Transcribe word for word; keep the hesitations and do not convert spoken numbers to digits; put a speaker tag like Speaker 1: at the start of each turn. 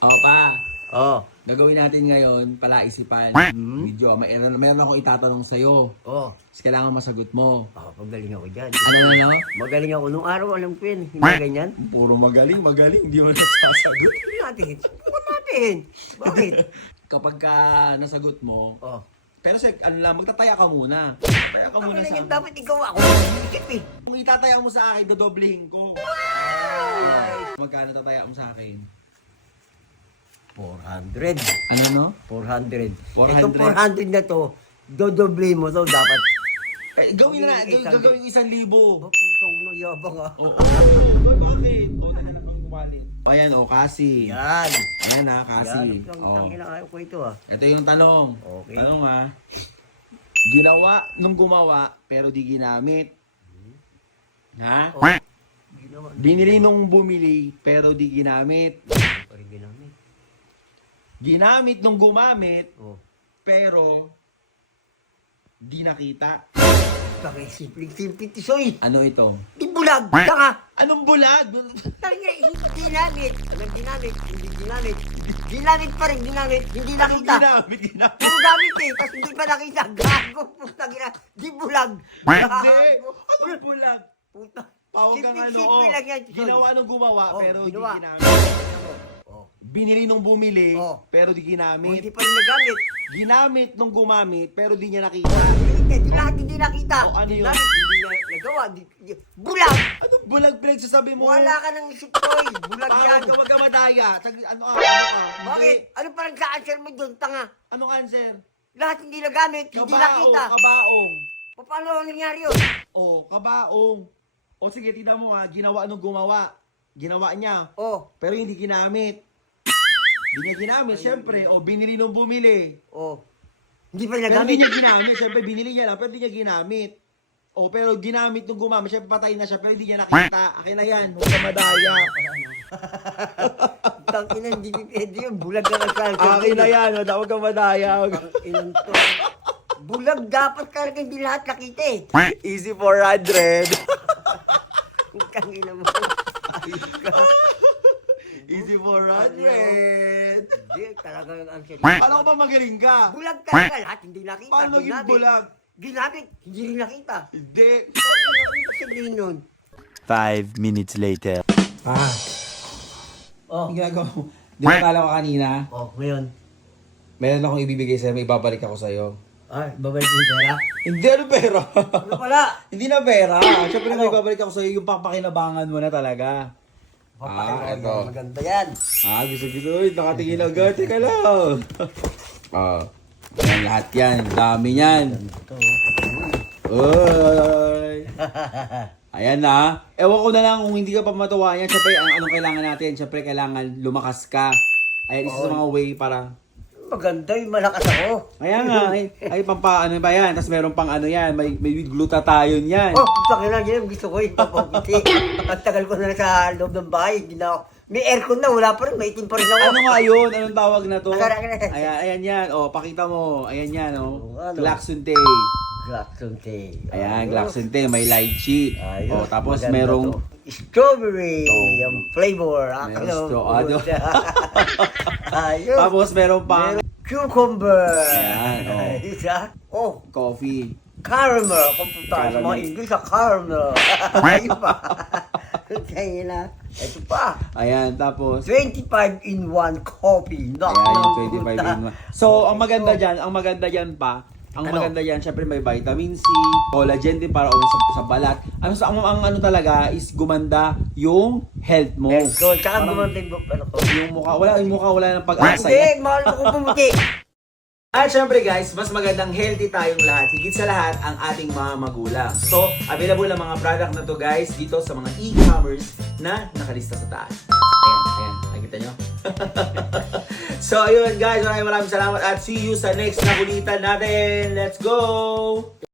Speaker 1: O pa,
Speaker 2: Oh.
Speaker 1: gagawin natin ngayon, palaisipan.
Speaker 2: Hmm?
Speaker 1: Video, mayroon, mayroon akong itatanong sa'yo.
Speaker 2: Oh.
Speaker 1: Kasi kailangan masagot mo.
Speaker 2: Oh, magaling ako dyan.
Speaker 1: Ano na, no?
Speaker 2: Magaling ako. Nung araw, alam ko yan. Hindi ganyan.
Speaker 1: Puro magaling, magaling. Hindi mo nagsasagot.
Speaker 2: Hindi natin. Subukan natin. Bakit?
Speaker 1: Kapag ka nasagot mo,
Speaker 2: Oh.
Speaker 1: pero sa, ano lang, magtataya ka muna. Tataya ka
Speaker 2: Ang
Speaker 1: muna
Speaker 2: lang yan,
Speaker 1: sa...
Speaker 2: dapat ikaw ako. Mabibigat eh.
Speaker 1: Kung itataya mo sa akin, dodoblehin ko. Magkano tataya mo sa akin?
Speaker 2: four hundred.
Speaker 1: Ano, no?
Speaker 2: four hundred.
Speaker 1: four
Speaker 2: Itong
Speaker 1: hundred.
Speaker 2: four hundred na to, dodoble mo to dapat.
Speaker 1: Eh, gawin na,
Speaker 2: Eight hundred.
Speaker 1: gagawin ko isang libo.
Speaker 2: Oh, putong nagyabang ah.
Speaker 1: Oo. Oh, bakit? O, nahanap ang wallet. O, yan, o, kasi.
Speaker 2: Yan.
Speaker 1: Ayan ha, kasi.
Speaker 2: Yan. Ang
Speaker 1: O.
Speaker 2: tangina ayaw ko ito ah.
Speaker 1: Ito yung tanong.
Speaker 2: Okay.
Speaker 1: Tanong ha. Ginawa nung gumawa, pero di ginamit. Ha?
Speaker 2: Oh. Ginawa.
Speaker 1: Binili nung bumili, pero di ginamit.
Speaker 2: Pa rin ginamit.
Speaker 1: Ginamit nung gumamit,
Speaker 2: Oh.
Speaker 1: pero di nakita.
Speaker 2: Bakit simple-simple tisoy.
Speaker 1: Ano ito?
Speaker 2: Di bulag. Saka.
Speaker 1: Anong bulag?
Speaker 2: Tangina, hindi ginamit. Ano ginamit? Hindi ginamit. Ginamit pa rin, ginamit. Hindi
Speaker 1: Anong
Speaker 2: nakita.
Speaker 1: ginamit? Ginamit?
Speaker 2: Puro gamit eh, tapos hindi pa nakita. Gago, puta gina. Di bulag.
Speaker 1: Hindi.
Speaker 2: Gago.
Speaker 1: Anong bulag?
Speaker 2: Puta.
Speaker 1: Pawag kang ano,
Speaker 2: Simple-simple
Speaker 1: oh,
Speaker 2: lang yan, Tisoy.
Speaker 1: ginawa nung gumawa,
Speaker 2: Oh,
Speaker 1: pero
Speaker 2: ginawa.
Speaker 1: di ginamit.
Speaker 2: Oh.
Speaker 1: Binili nung bumili,
Speaker 2: Oh.
Speaker 1: pero di
Speaker 2: Oh, hindi
Speaker 1: ginamit.
Speaker 2: pa rin nagamit.
Speaker 1: Ginamit nung gumamit, pero di niya nakita.
Speaker 2: Hindi, di lahat hindi nakita.
Speaker 1: Oh, ano yun?
Speaker 2: Ginamit, hindi na nagawa. Di, di, bulag.
Speaker 1: Anong bulag pinagsasabi mo?
Speaker 2: Wala ka ng isip, Toy. Bulag
Speaker 1: Pawag
Speaker 2: yan.
Speaker 1: ka magkamadaya. Tag- Ano ka? Ano ka?
Speaker 2: Bakit?
Speaker 1: Hindi.
Speaker 2: Ano parang sa answer mo doon, tanga?
Speaker 1: Anong answer?
Speaker 2: Lahat hindi nagamit, hindi
Speaker 1: Kabaong,
Speaker 2: nakita.
Speaker 1: kabaong.
Speaker 2: O, paano nangyari yun?
Speaker 1: Oh, kabaong. O sige, tignan mo ha, ginawa nung gumawa. Ginawa niya,
Speaker 2: Oh,
Speaker 1: pero hindi ginamit. Hindi niya ginamit, syempre. O, binili nung bumili.
Speaker 2: oh. Hindi pa rin
Speaker 1: Pero hindi
Speaker 2: nagamit.
Speaker 1: niya ginamit. Siyempre, binili niya lang, pero hindi niya ginamit. O, pero ginamit nung gumamit. Siyempre, patay na siya, pero hindi niya nakita. Akin na yan, huwag ka madaya.
Speaker 2: Tangina, hindi pwede yun. Bulag ka ng answer.
Speaker 1: Akin na yan, huwag ka madaya.
Speaker 2: Ilan to? Bulag dapat talaga hindi lahat nakita eh.
Speaker 1: Easy four hundred.
Speaker 2: Tangina mo. Ayos ka.
Speaker 1: Easy four hundred.
Speaker 2: Hindi, talaga yung answer.
Speaker 1: Paano ko ba magaling ka?
Speaker 2: Bulag talaga lahat hindi nakita.
Speaker 1: Paano naging
Speaker 2: Ginamit.
Speaker 1: bulag?
Speaker 2: Ginamit, hindi rin nakita.
Speaker 1: Hindi.
Speaker 2: So, ano yung sabihin nun?
Speaker 3: Five minutes later.
Speaker 1: Ah,
Speaker 2: Oh,
Speaker 1: ang ginagawa mo. Di ba tala ko kanina?
Speaker 2: oh, ngayon.
Speaker 1: Meron akong ibibigay sa'yo, may ibabalik ako sa'yo.
Speaker 2: Ay, babalik yung pera.
Speaker 1: Hindi, ano pera?
Speaker 2: Ano pala?
Speaker 1: Hindi na pera. Siyempre
Speaker 2: Ano?
Speaker 1: may ibabalik ako sa'yo, yung papakinabangan mo na talaga. Ah, eto.
Speaker 2: Maganda yan.
Speaker 1: Ah, gusto gusto. Uy, nakatingin agad. Teka lang. Ah, yan lahat yan. Dami yan.
Speaker 2: Ito.
Speaker 1: Uy. Ayan na. Ewan ko na lang kung hindi ka pa matuwa yan. Siyempre, ang anong kailangan natin? Siyempre, kailangan lumakas ka. Ayan, isa sa mga way para...
Speaker 2: Maganda yung malakas ako.
Speaker 1: Kaya nga, ay, ay pampa, ano ba yan? Tapos meron pang ano yan, may, may glutathione yan.
Speaker 2: Oh, putang yan, gusto ko yung papagiti. Ang tagal ko na sa loob ng bahay, hindi na ako. May aircon na, wala pa rin, may itim pa rin ako.
Speaker 1: Ano nga yun? Anong tawag na to?
Speaker 2: Akala ka na.
Speaker 1: Ayan, ayan yan. O, pakita mo. Ayan yan, o.
Speaker 2: Oo, ano?
Speaker 1: Glaxon Tay.
Speaker 2: Glaxon tea.
Speaker 1: Ayan, Glaxon Tay. May lychee. O,
Speaker 2: Ayos,
Speaker 1: tapos
Speaker 2: maganda
Speaker 1: merong...
Speaker 2: to. Strawberry,
Speaker 1: Oh.
Speaker 2: yung flavor.
Speaker 1: Merong
Speaker 2: Akala
Speaker 1: straw,
Speaker 2: mo,
Speaker 1: ano?
Speaker 2: puta. Ayos.
Speaker 1: Tapos meron pang
Speaker 2: Meron cucumber.
Speaker 1: Ayan, oh.
Speaker 2: Ayos, ah. Oh,
Speaker 1: coffee.
Speaker 2: caramel. Kung punta ka sa mga
Speaker 1: Caramel.
Speaker 2: English, ah, caramel. Ayun pa. Kaya na. Ito pa.
Speaker 1: Ayan, tapos...
Speaker 2: twenty-five in one coffee. Knock,
Speaker 1: Ayan, yung
Speaker 2: knock,
Speaker 1: twenty-five
Speaker 2: puta.
Speaker 1: in one. So, ang maganda
Speaker 2: Ito.
Speaker 1: dyan, ang maganda dyan pa, ang
Speaker 2: Ano?
Speaker 1: maganda dyan, syempre may vitamin C, collagen din para ulo sa, sa balat. Ang, ang, ang ano talaga is gumanda yung health mo.
Speaker 2: Let's go. Tsaka
Speaker 1: Parang
Speaker 2: gumanting mo. Ano ko?
Speaker 1: yung mukha, wala yung mukha, wala ng pag-asa.
Speaker 2: Hindi, mahal ko pumuti.
Speaker 1: At syempre guys, mas magandang healthy tayong lahat. Higit sa lahat, ang ating mga magulang. So, available ang mga product na to guys dito sa mga e-commerce na nakalista sa taas. Ayan, ayan. Nakikita nyo? So, ayun guys. Maraming maraming salamat at see you sa next na kulitan natin. Let's go!